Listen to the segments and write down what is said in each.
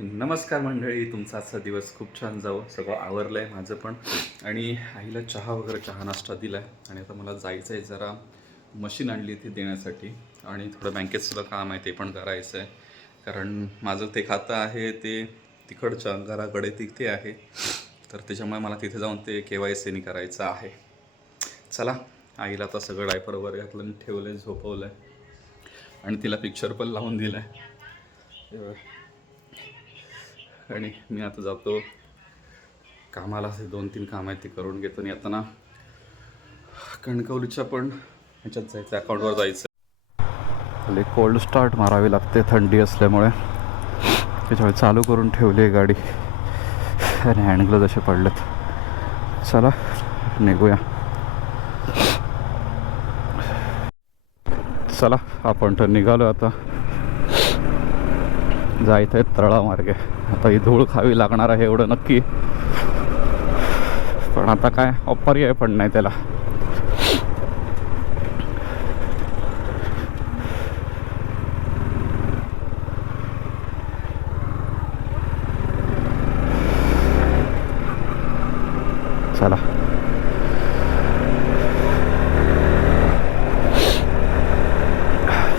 नमस्कार मंडळी, तुमचा आजचा दिवस खूप छान जावं. सगळं आवरलं आहे माझं पण. आणि आईला चहा नाश्ता दिला आहे. आणि आता मला जायचं आहे, जरा मशीन आणली ती देण्यासाठी. आणि थोडं बँकेत सुद्धा काम आहे, ते पण करायचं आहे. कारण माझं ते खातं आहे ते तिकडच्या घराकडे तिथे आहे, तर त्याच्यामुळे मला तिथे जाऊन ते KYC करायचं आहे. चला, आईला आता सगळं डायपर वगैरे घातलं, मी ठेवलं आहे, झोपवलं आहे. आणि तिला पिक्चर पण लावून दिला आहे. आणि मी आता जातो कामाला. 2-3 काम आहेत ते करून घेतो. आणि आता ना कणकवलीच्या पण ह्याच्यात जायचं, अकाउंटवर जायचं. कोल्ड स्टार्ट मारावी लागते थंडी असल्यामुळे, त्याच्यामुळे चालू करून ठेवली आहे गाडी. आणि हँडग्लोव्ह जसे पडलेत. चला निघूया. चला आपण तर निघालो आता. जायचं आहे तळामार्गे. आता ही धूळ खावी लागणार आहे एवढं नक्की, पण आता काय पर्याय पण नाही त्याला. चला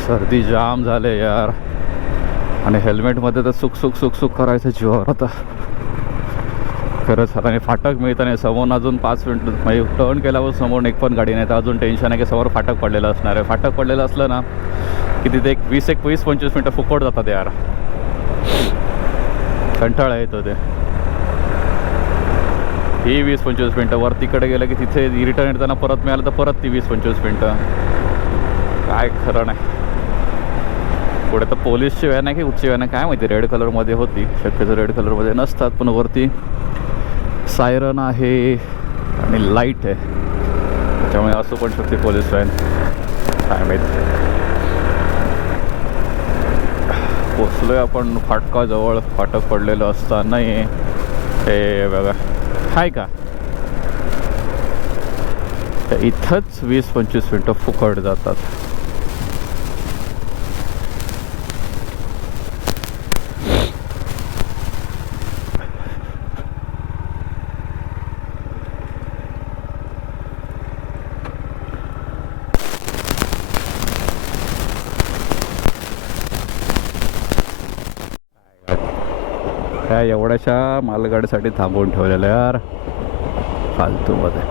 सर्दी जाम झाले यार. आणि हेल्मेटमध्ये तर सुख सुख सुख सुख करायचं जीवावर आता खरंच. आता फाटक मिळतं नाही समोर, अजून 5 मिनटं म्हणजे टर्न केल्यावर समोर एक पण गाडी नाही, तर अजून टेन्शन आहे की समोर फाटक पडलेलं असणार आहे. फाटक पडलेलं असलं ना की तिथे 20-25 मिनटं फुकट जातात यार. कंटाळा येतो ते. ही 20-25 मिनटं वर तिकडे गेलं की तिथे रिटर्न येताना परत मिळालं तर परत ती 20-25 मिनटं. काय खरं नाही. पुढे तर पोलीसची व्हॅन आहे की उच्च व्हॅन आहे काय माहिती. रेड कलरमध्ये होती, शक्यतो रेड कलरमध्ये नसतात, पण वरती सायरन आहे आणि लाईट आहे, त्याच्यामुळे असू पण शकते पोलीस व्हॅन, काय माहिती. पोचलोय आपण फाटकाजवळ. फाटक पडलेलं असतानाही हे बघा आहे का, तर इथंच 20-25 मिनटं फुकट जातात. त्या एवढ्याशा मालगाडीसाठी थांबवून ठेवलेलं यार फालतूमध्ये.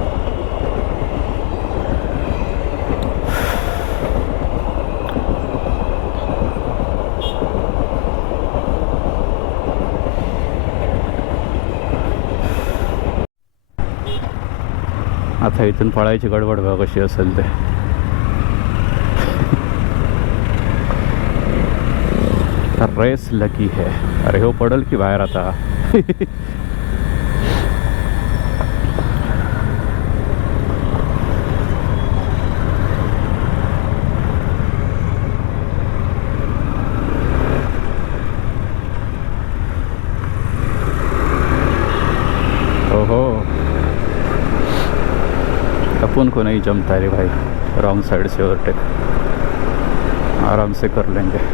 आता इथून पळायची गडबड बघा कशी असेल ते. रेस लकी है. अरे हो पडल की बाहेर आता. ओहो अपन को नहीं जमता रे भाई. रॉन्ग साइड से ओवरटेक आराम से कर लेंगे.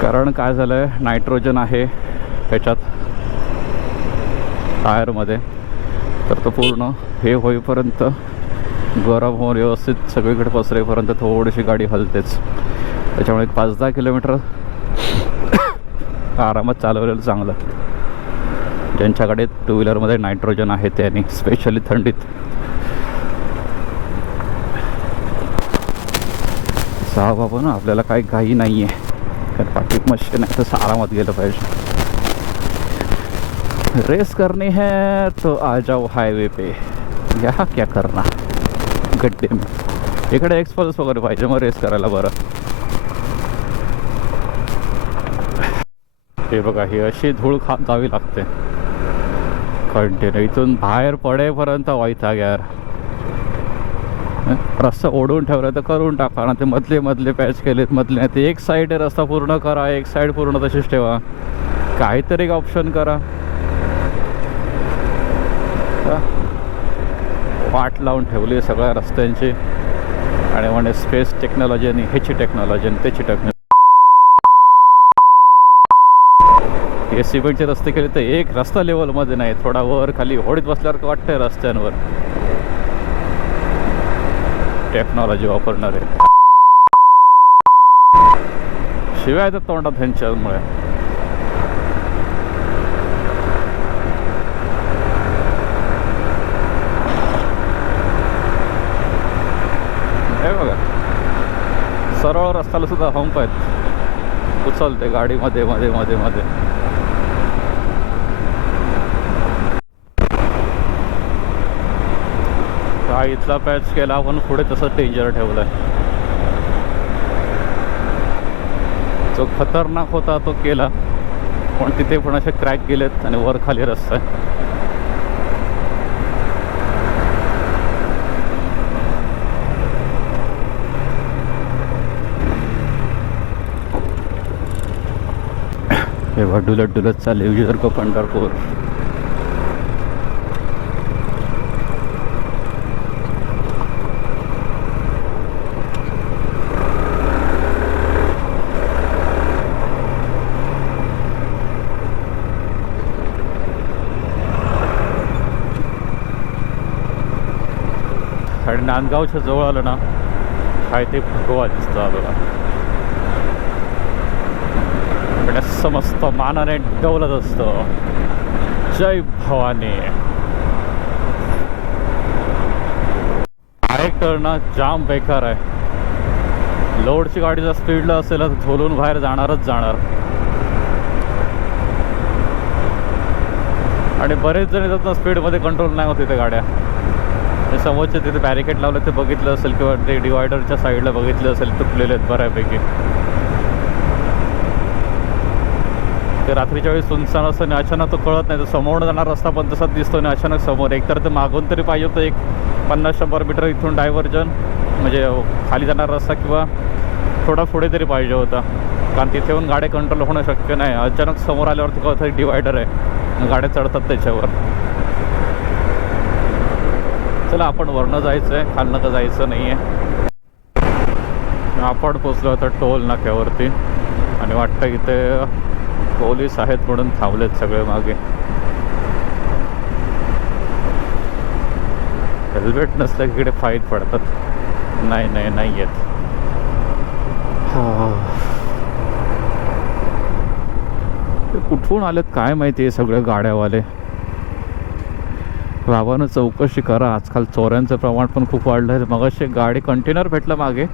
कारण काय झालं आहे, नायट्रोजन आहे ह्याच्यात टायरमध्ये, तर तो पूर्ण हे होईपर्यंत गरम होऊन व्यवस्थित सगळीकडे पसरेपर्यंत थोडीशी गाडी हलतेच. त्याच्यामुळे 5-10 किलोमीटर आरामात चालवलेलं चांगलं. ज्यांच्याकडे 2 व्हीलरमध्ये नायट्रोजन आहे त्यांनी, स्पेशली थंडीत. सहा बाबा ना, आपल्याला काही घाई नाही आहे, कारण पाठीत मशीन आहे, तसं आरामात गेलं पाहिजे. रेस करनी है तो आ जाओ हायवे पे, यहाँ क्या करना गड्डे में. इकडे एक्सपल्स वगैरे पाहिजे मग रेस करायला बरं. हे बघा, ही अशी धूळ खात जावी लागते कंटिन्यू. इथून बाहेर पडेपर्यंत वैताग यार. रस्ता ओढून ठेवला तर करून टाका ना, ते मधले पॅच केलेत मधले नाही, ते एक साईड रस्ता पूर्ण करा, एक साईड पूर्ण तशीच ठेवा, काहीतरी ऑप्शन करा. वाट लावून ठेवली सगळ्या रस्त्यांची. आणि म्हणे स्पेस टेक्नॉलॉजी आणि ह्याची टेक्नॉलॉजी आणि त्याची टेक्नॉलॉजी. हे सिमेंटचे रस्ते केले तर एक रस्ता लेवलमध्ये नाही, थोडा वर खाली होडीत बसल्यावर वाटतंय रस्त्यांवर टेक्नॉलॉजी वापरणार आहे. शिवाय तर तोंडात ह्यांच्यामुळे. हे बघा सरळ रस्त्याला सुद्धा हंप आहेत, उचलते गाडी मध्ये मध्ये मध्ये मध्ये. हा इथला पॅच केला आपण, पुढे तसं डेंजर ठेवलाय. जो खतरनाक होता तो केला, पण तिथे पण असे क्रॅक गेलेत आणि वर खाली रस्ता आहे. हे बघ डुलत डुलत चालले विदर्भ पंढरपूर. आणि नांदगावच्या जवळ आलं ना, काय ते भगवा दिसतं आपल्याला. समस्त मानाने डवलत असतं. जय भवानी. एक टर्न जाम बेकार आहे. लोडची गाडी जर स्पीडला असेल तर झोलून बाहेर जाणारच जाणार. आणि बरेच जण येतात ना स्पीडमध्ये, कंट्रोल नाही होत इथे गाड्या. समोरचे तिथे बॅरिकेड लावलं ते बघितलं असेल, किंवा ते डिवायडरच्या साईडला बघितलं असेल, तुटलेले आहेत बऱ्यापैकी. ते रात्रीच्या वेळी सुनसान असतं आणि अचानक तो कळत नाही, तर समोर जाणार रस्ता पण तसाच दिसतो आणि अचानक समोर. एकतर ते मागून तरी पाहिजे होतं एक 50-100 मीटर इथून डायव्हर्जन, म्हणजे खाली जाणार रस्ता, किंवा थोडा पुढे तरी पाहिजे होता, कारण तिथे येऊन गाड्या कंट्रोल होणं शक्य नाही. अचानक समोर आल्यावरती कळतं डिवायडर आहे, गाड्या चढतात त्याच्यावर. चला आपण वरनं जायचं आहे, खालनं का जायचं नाही आहे. आपण पोचलो आता टोल नाक्यावरती आणि वाटतं इथे पोलीस आहेत म्हणून थांबलेत सगळे मागे. हेल्मेट नसलं की इकडे फाईन पडतात. नाही नाही नाही येत. कुठून आलेत काय माहिती आहे सगळे गाड्यावाले. बाबानं चौकशी करा, आजकाल चोऱ्यांचं प्रमाण पण खूप वाढलं आहे. मगाशी गाडी कंटेनर भेटलं मागे,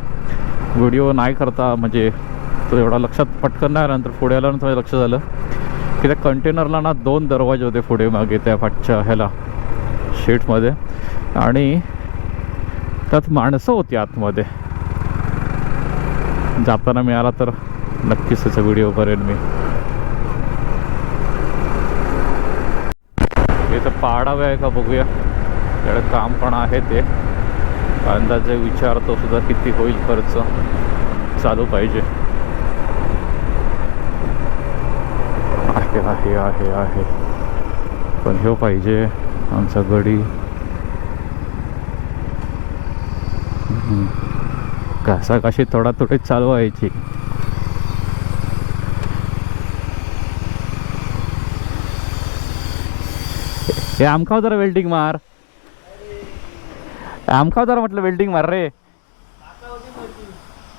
व्हिडिओ नाही करता म्हणजे तो एवढा लक्षात पटकन नाही. नंतर पुढे आल्यानंतर लक्ष झालं की त्या कंटेनरला ना 2 दरवाजे होते पुढे मागे त्या पाठच्या ह्याला शीटमध्ये, आणि त्यात माणसं होती आतमध्ये. जाताना मिळाला तर नक्कीच त्याचा व्हिडिओ करेन मी. इथं पाडावे आहे का बघूया, त्याकडे काम पण आहे. ते अंदाजे विचारतो सुद्धा किती होईल खर्च, चालू पाहिजे. आहे आहे आहे पण हे पाहिजे आमचा गडी. घासाघाशी थोडा थोडी चालवायची. हे आमकाव जरा वेल्डिंग मार, आमकाव जरा म्हटलं वेल्डिंग मार रे.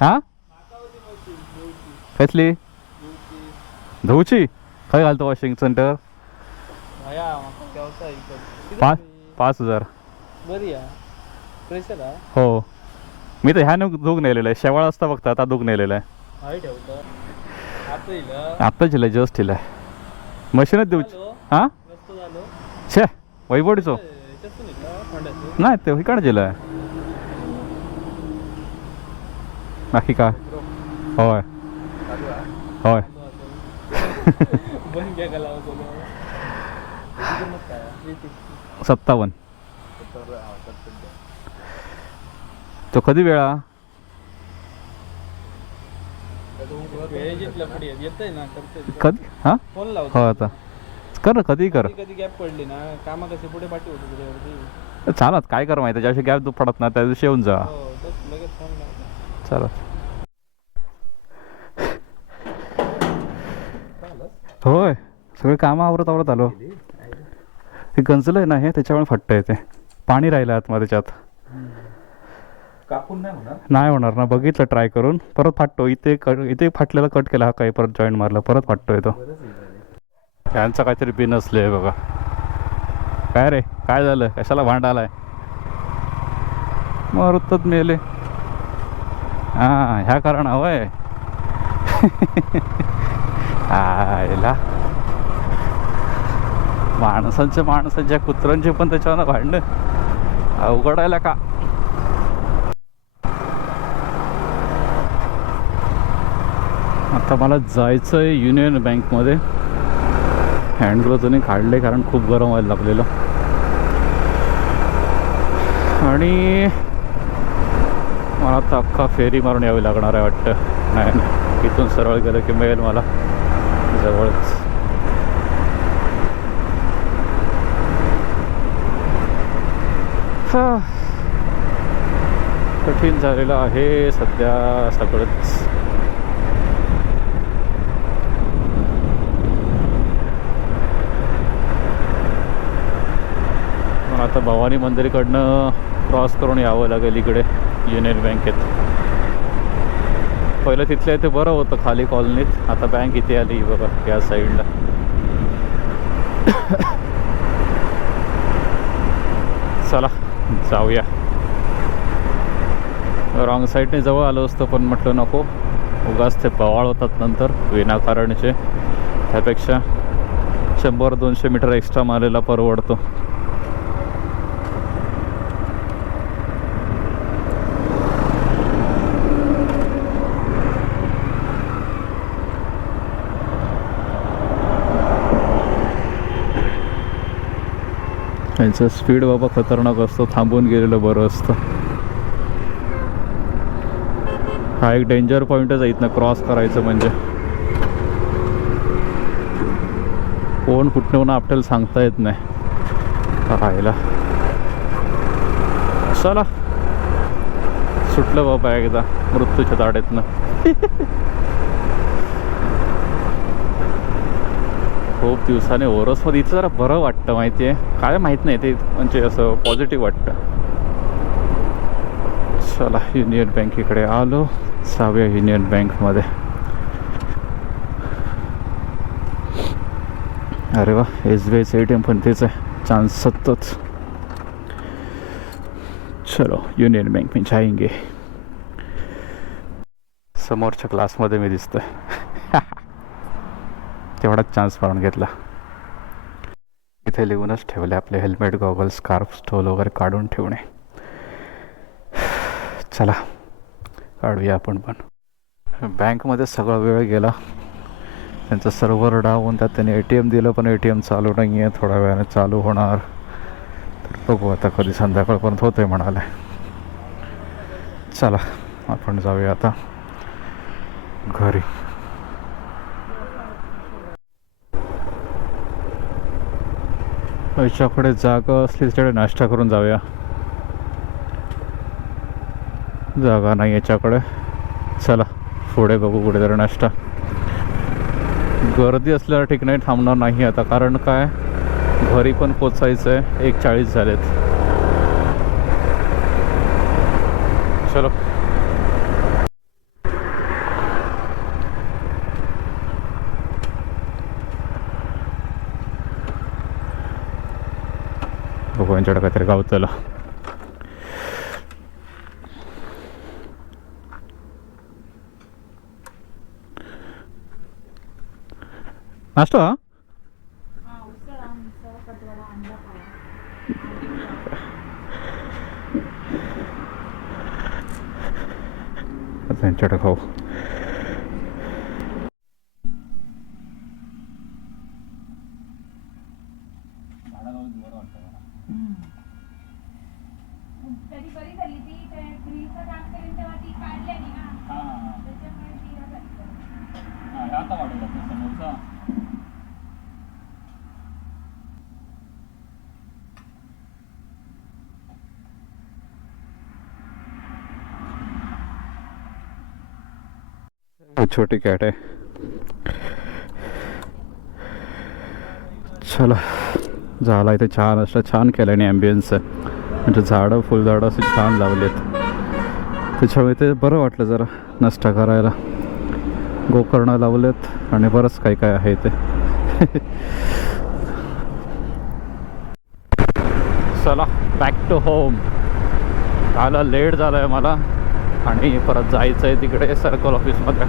हा कसली धुवची? काय घालतो वॉशिंग सेंटर? 5,000. हो मी तर ह्याने धूग नेलेलं आहे. शेवाळ असता फक्त, आता धूग नेलेलं आहे. आत्ताच हिला जस्ट हिला मशीनच देऊ. हां छे वैभवडीचो नाही ते इकडे दिलं आहे. बाकी काय? होय होय. $57. तो कधी वेळा कधी? हा हो आता कर, कधी कर. गॅप पडली ना कामा कसे पुढे पाठी होते चालत काय कर माहिती, ज्याशी गॅप पडत ना त्या दिवशी येऊन जा. चला. होय, सगळे कामं आवरत आवरत आलो. हे गंजलं आहे ना, हे त्याच्यामुळे फट्ट येते. पाणी राहिलं आतमध्ये त्यात. कापून नाही होणार. नाही होणार ना, बघितलं ट्राय करून. परत फाटतो. इथे फाटलेला कट केला हा, काही परत जॉईंट मारला, परत फाटतो येतो. यांचा काहीतरी बिन असले बघा. काय रे, काय झालं, कशाला भांड आलाय? मरतच मेले. हां, ह्या कारण हवंय. आयला माणसांच्या कुत्रांचे पण त्याच्यावर भांडणं अवघडायला का. आता मला जायचं आहे युनियन बँकमध्ये. हँड ग्लोव्ह तुम्ही काढले कारण खूप गरम व्हायला लागलेलं. आणि मला आता अख्खा फेरी मारून यावी लागणार आहे वाटतं. नाही, इथून सरळ गेलं की मिळेल मला जवळच. कठीण झालेलं आहे सध्या सगळंच. आता भवानी मंदिरकडनं क्रॉस करून यावं लागेल इकडे युनियन बँकेत. पहिलं तिथल्या इथे बरं होतं खाली कॉलनीत. आता बँक इथे आली बघा या साईडला. चला जाऊया. रॉंग साईडने जवळ आलो असतं पण म्हटलं नको, उगाच ते पवाळ होतात नंतर विनाकारणचे. त्यापेक्षा 100-200 मीटर एक्स्ट्रा मारलेला परवडतो. त्यांचं स्पीड बाबा खतरनाक असतो, थांबून गेलेलं बरं असतं. हा एक डेंजर पॉईंटच आहे इथनं क्रॉस करायचं म्हणजे. कोण कुठनं आपल्याला सांगता येत नाही. राहिला. चला सुटलं बाबा एकदा मृत्यूच्या दाढेतनं. खूप दिवसाने ओरसमध्ये इथं जरा बरं वाटतं माहिती आहे काय, माहीत नाही ते म्हणजे असं पॉझिटिव्ह वाटतं. चला युनियन बँकेकडे आलो, जाऊया युनियन बँकमध्ये. अरे वा, SBIचं ATM पण तेच आहे, चान्स सतत. चलो युनियन बँक में जाएंगे. समोरच्या क्लासमध्ये मी दिसतोय. तेवढाच चान्स पाडून घेतला. इथे लिहूनच ठेवले आपले हेल्मेट, गॉगल, स्कार्फ, स्टोल वगैरे काढून ठेवणे. चला काढूया आपण पण. बँकमध्ये सगळा वेळ गेला. त्यांचं सर्व्हर डाऊन, त्यात त्यांनी ATM दिलं पण ATM चालू नाही आहे. थोड्या वेळाने चालू होणार. तर बघू आता कधी, संध्याकाळपर्यंत होतंय म्हणाले. चला आपण जाऊया आता घरी. याच्याकडे जागा असली त्याच्याकडे नाश्ता करून जाऊया. जागा नाही याच्याकडे. चला पुढे बघू कुठेतरी नाश्ता. गर्दी असल्यावर ठीक नाही, थांबणार नाही आता. कारण काय, घरी पण पोचायचं आहे. 1:40 झालेत. चलो बघू यांच्याकडे काहीतरी गावचला. नाश्ता त्यांच्याकडे खाऊ. हे छोटी कॅट आहे. चला झाला इथे छान असं छान केलं आणि ॲम्बियन्स म्हणजे झाडं फुलझाडं असे छान लावलेत. त्याच्यामुळे ते बरं वाटलं जरा नाश्ता करायला. गोकर्ण लावलेत आणि बरंच काही काय आहे ते. चला बॅक टू होम. आला लेट झालं आहे मला आणि परत जायचं आहे तिकडे सर्कल ऑफिसमध्ये.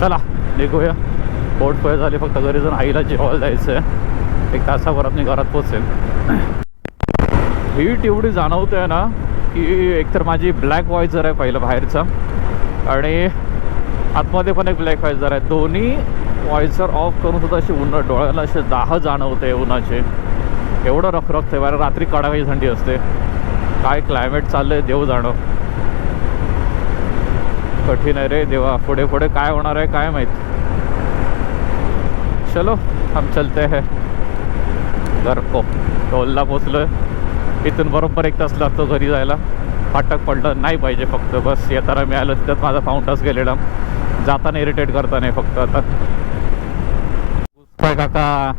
चला निघूया. पोटफोय झाली फक्त घरी जाऊन आईला जेवायला जायचं आहे. 1 तासाभरात मी घरात पोचेल. हीट एवढी जाणवते आहे ना की एकतर माझी ब्लॅक वायझर आहे पहिलं बाहेरचा आणि आतमध्ये पण एक ब्लॅक वायझर आहे. दोन्ही वायझर ऑफ करून सुद्धा अशी उन्हा डोळ्याला असे दाह जाणवते उन्हाचे. एवढं रखरखते बरं. रात्री कडाक्याची थंडी असते. काय क्लायमेट चाललं आहे देव जाणं. कठीण आहे रे देवा. पुढे पुढे काय होणार आहे काय माहीत. चलो हम चलते हैं घर को. टोलला पोचलो. इथून बरोबर 1 तास लागतो घरी जायला. फाटक पडलं नाही पाहिजे फक्त बस. येताना मिळालं तिथं माझा फाउंटस गेलेला. जाताना इरिटेट करता नाही फक्त. आता काका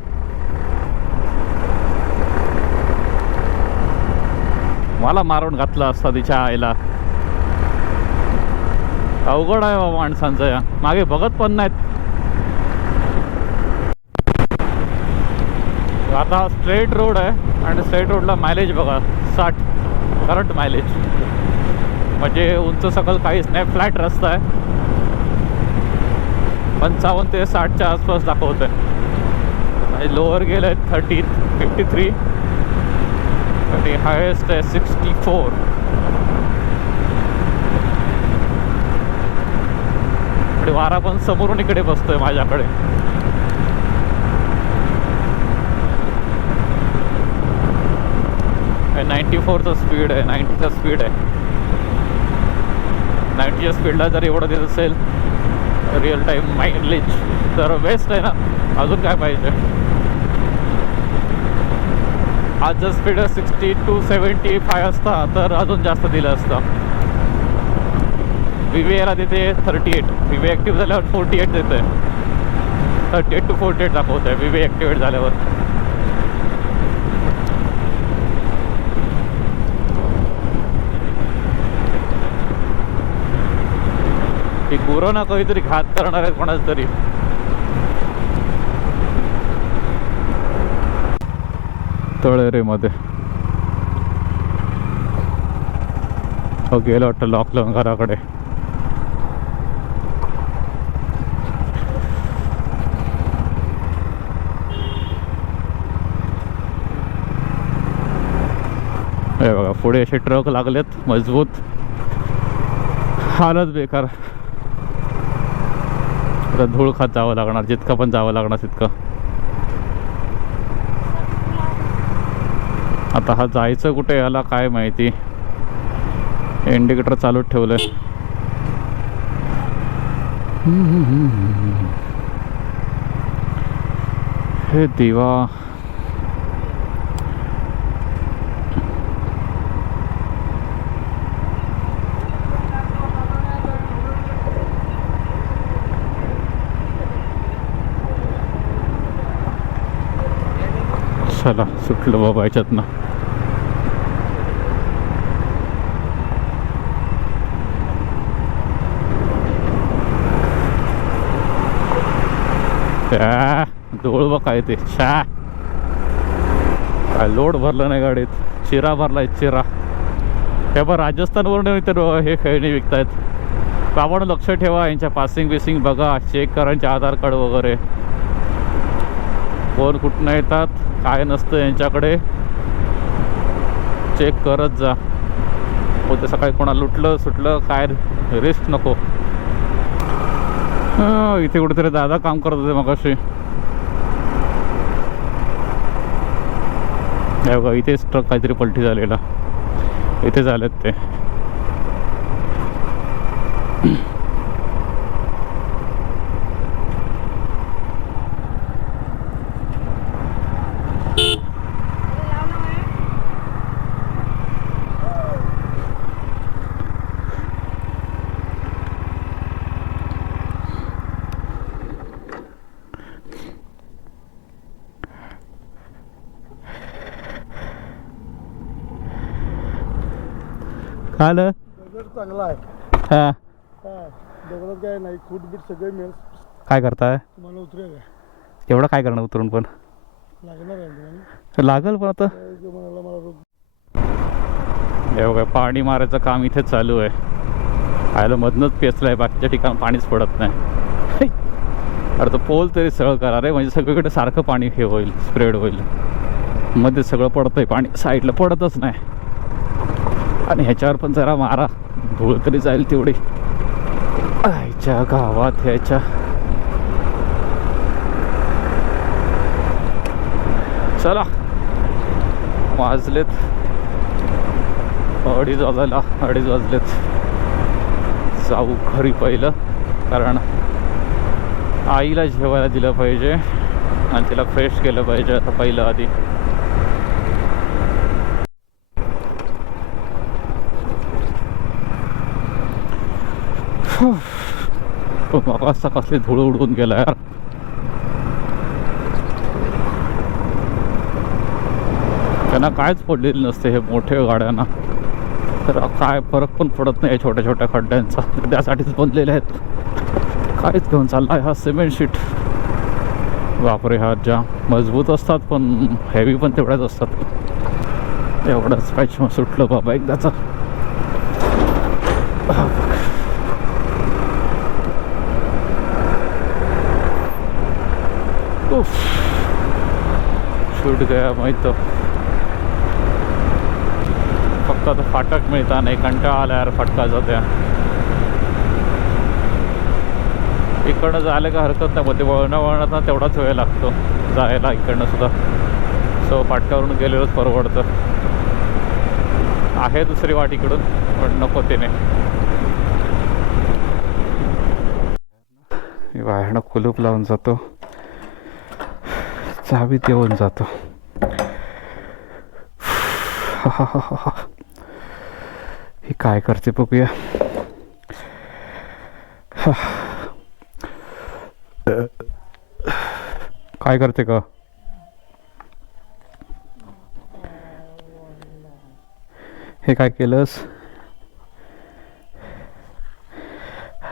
मला मारून घातलं असता तिच्या आईला. अवघड आहे बाबा माणसांचं. या मागे बघत पण नाहीत. आता स्ट्रेट रोड आहे आणि स्ट्रेट रोडला मायलेज बघा 60 करंट मायलेज. म्हणजे उंच सकल काहीच नाही. फ्लॅट रस्ता आहे. 55 ते 60च्या आसपास दाखवत आहे. आणि लोअर गेलं आहे 53 आणि हायेस्ट आहे 64. आणि वारा पण समोरून इकडे बसतोय माझ्याकडे. हे 94चा स्पीड आहे. 90चा स्पीड आहे. 90च्या स्पीडला जर एवढं देत असेल रिअल टाईम मायलेज तर बेस्ट आहे ना. अजून काय पाहिजे. आज जर स्पीड 60 to 75 असता तर अजून जास्त दिलं असतं. VVAला देते 38. VVA ॲक्टिव्ह झाल्यावर 48 देते. 38 to 48 दाखवत आहे VVA ॲक्टिवेट झाल्यावर. ती गुरं ना काहीतरी घात करणार आहेत कोणाच तरी. तळेरेमध्ये हो गेलं वाटतं लॉक लावून घराकडे. हे बघा पुढे असे ट्रक लागलेत मजबूत. हालत बेकार. आता धूळ खात जावं लागणार. जितकं पण जावं लागणार तितकं. आता हा जायचं कुठे याला काय माहिती. इंडिकेटर चालूच ठेवलंय. हे दिवा. चला सुटलं बाबा याच्यातनं. धूळ बघ काय ते. छा काय लोड भरलं नाही गाडीत. चिरा भरलाय चिरा. हे बघ राजस्थानवरून इतर हे खेळणी विकतायत. आपण लक्ष ठेवा यांच्या पासिंग बिसिंग बघा. चेक करा यांचे आधार कार्ड वगैरे. कोण कुठनं येतात काय नसतं यांच्याकडे. चेक करत जा. होते सकाळी कोणा लुटलं सुटलं काय रिस्क नको. इथे कुठेतरी दादा काम करत होते मगाशी. बघा इथेच ट्रक काहीतरी पलटी झालेला. इथे झालेत ते. आलं चांगला आहे. हां दगडात काय नाही, फूट बीट सगळे मिळेल. काय करताय तुम्हाला उतरेल काय एवढं काय करणार उतरून पण लागणार आहे तुम्हाला. लागल पण आता जो म्हणाला मला रोग हे बघा पाणी मारायचं काम इथे चालू आहे. आयला मधनंच पेचलंय, बाकीच्या ठिकाणी पाणीच पडत नाही. अरे तो पोल तरी सरळ करा रे, म्हणजे सगळीकडे सारखं पाणी हे होईल, स्प्रेड होईल. मध्ये सगळं पडतंय पाणी, साईडला पडतच नाही. आणि ह्याच्यावर पण जरा मारा, धूळ तरी जाईल तेवढी. आईच्या गावात ह्याच्या चला वाजलेत 2:30 वाजलेत. जाऊ घरी पहिलं, कारण आईला जेवायला दिलं पाहिजे आणि तिला फ्रेश केलं पाहिजे आता पहिलं आधी. असा कसली धूळ उडवून गेला यार. त्यांना कायच पडलेलं नसते हे मोठ्या गाड्यांना, तर काय फरक पण पडत नाही छोट्या छोट्या खड्ड्यांचा. त्यासाठीच बनलेले आहेत. काहीच घेऊन चालला हा सिमेंट शीट. बापरे, हा ज्या मजबूत असतात पण हेवी पण तेवढ्याच असतात. एवढंच पाहिजे सुटलं बाबा एकदाचा. शूट गया माहीत. फक्त आता फाटक मिळता नाही, कंटाळा आला यार फाटकाचा. त्या इकडनं जायला का हरकत नाही, मग ते वळणा तेवढाच वेळ लागतो जायला इकडनं सुद्धा. सो फाटकावरून गेलेलंच परवडतं. आहे दुसरी वाट इकडून, पण नको तिने. बाहेरनं कुलूप लावून जातो, चावी देऊन जातो. ही काय करते बघूया. काय करते का? हे काय केलंस?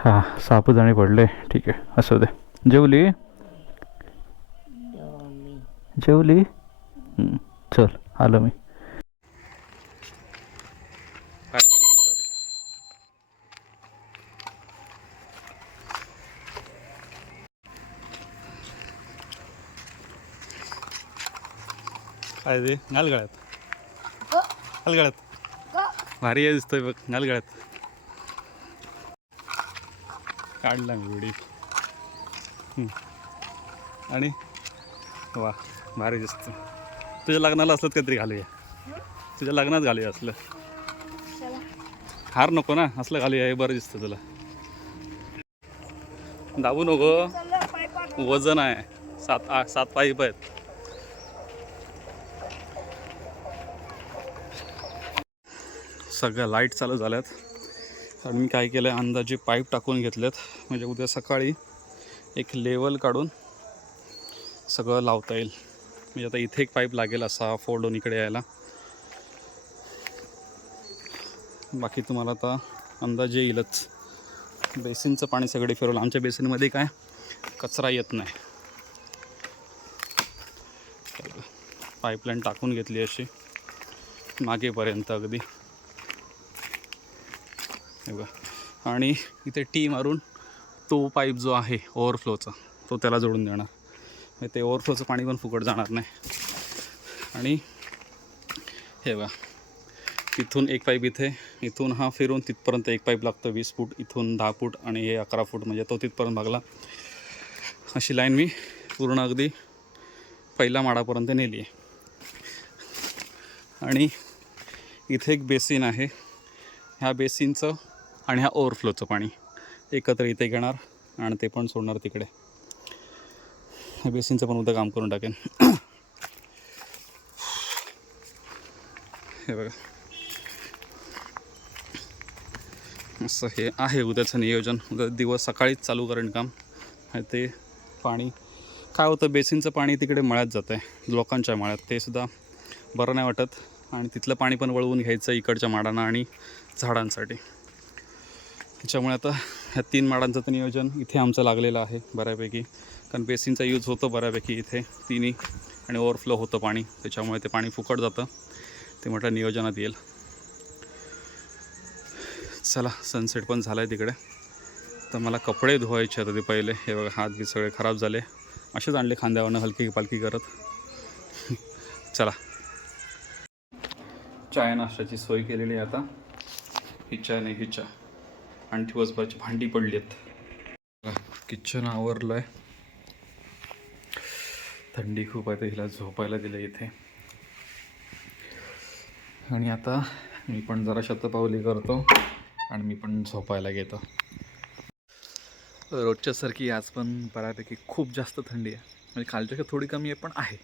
हा साबुदाणे पडले, ठीक आहे असू दे. जेवली जेवली चल आलो मी. काय ते घाल गळ्यात, घाल गळ्यात. भारी आहे दिसतोय बघ, घाल गळ्यात. काढला मी उडी आणि वा भारी दिसतं. तुझ्या लग्नाला असलं काहीतरी घालूया, तुझ्या लग्नात घालूया असलं. हार नको ना, असलं घालूया, हे बरं दिसतं तुला. दाबू नको, वजन आहे. 7 पाईप आहेत. सगळ्या लाईट चालू झाल्यात आणि मी काय केलं आहे, अंदाजे पाईप टाकून घेतलेत, म्हणजे उद्या सकाळी एक लेवल काढून सगळं लावता येईल. म्हणजे आता इथे एक पाईप लागेल असा फोल्डून इकडे यायला. बाकी तुम्हाला आता अंदाजे येईलच. बेसिनचं पाणी सगळे फिरवलं. आमच्या बेसिनमध्ये काय कचरा येत नाही. पाईपलाईन टाकून घेतली अशी मागेपर्यंत अगदी. आणि इथे टी मारून तो पाईप जो आहे ओव्हरफ्लोचा, तो त्याला जोडून देणार. म्हणजे ते ओव्हरफ्लोचं पाणी पण फुकट जाणार नाही. आणि हे बघा, इथून एक पाईप इथे, इथून हा फिरून तिथपर्यंत एक पाईप लागतो 20 फूट, इथून 10 फूट आणि हे 11 फूट, म्हणजे तो तिथपर्यंत भागला. अशी लाईन मी पूर्ण अगदी पहिल्या माडापर्यंत नेली आहे. आणि इथे एक बेसिन आहे. ह्या बेसिनचं आणि ह्या ओव्हरफ्लोचं पाणी एकत्र इथे घेणार आणि ते पण सोडणार तिकडे. ह्या बेसिनचं पण उद्या काम करून टाकेन. हे बघा, असं हे आहे उद्याचं नियोजन. उद्या दिवस सकाळीच चालू करेन काम. ते पाणी काय होतं, बेसिनचं पाणी तिकडे मळ्यात जातं आहे, लोकांच्या मळ्यात. ते सुद्धा बरं नाही वाटत. आणि तिथलं पाणी पण वळवून घ्यायचं इकडच्या माडांना आणि झाडांसाठी. त्याच्यामुळे आता ह्या 3 माडांचं तर नियोजन इथे आमचं लागलेलं आहे बऱ्यापैकी, कारण बेसिनचा यूज होतो बऱ्यापैकी इथे तिन्ही आणि ओव्हरफ्लो होतं पाणी, त्याच्यामुळे ते पाणी फुकट जातं. ते मोठ्या नियोजनात येईल. चला सनसेट पण झाला आहे तिकडे. तर मला कपडे धुवायचे आता ते पहिले. हे बघा हात बी सगळे खराब झाले, असेच आणले खांद्यावरनं हलकी पालकी करत. चला चाय नाश्त्याची सोय केलेली आहे आता. ही चहा नाही ही चहा, आणि दिवसभरची भांडी पडली आहेत. किचन आवरलं आहे. थंडी खूप आहे तर हिला झोपायला दिलं इथे. आणि आता मी पण जरा शतपावली करतो आणि मी पण झोपायला घेतो. रोजच्यासारखी आज पण बऱ्यापैकी खूप जास्त थंडी आहे, म्हणजे कालच्यापेक्षा थोडी कमी आहे पण आहे.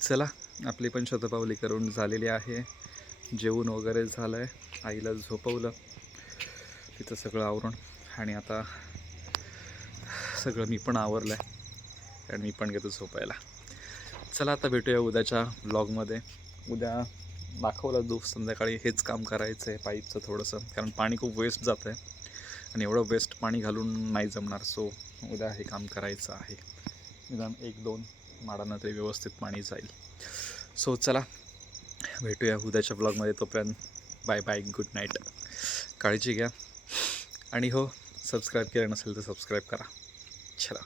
चला आपली पण शतपावली करून झालेली आहे. जेवण वगैरे झालं आहे, आईला झोपवलं, तिचं सगळं आवरून, आणि आता सगळं मी पण आवरलं आहे आणि मी पण घेतो झोपायला. चला आता भेटूया उद्याच्या व्लॉगमध्ये. उद्या दाखवलं संध्याकाळी हेच काम करायचं आहे पाईपचं थोडंसं, कारण पाणी खूप वेस्ट जातं आहे आणि एवढं वेस्ट पाणी घालून नाही जमणार. सो उद्या हे काम करायचं आहे. निदान 1-2 माडांना तरी व्यवस्थित पाणी जाईल. सो चला भेटूया उद्याच्या ब्लॉगमध्ये. तोपर्यंत बाय बाय, गुड नाईट, काळजी घ्या. आणि हो, सबस्क्राईब केलं नसेल तर सबस्क्राईब करा. चला.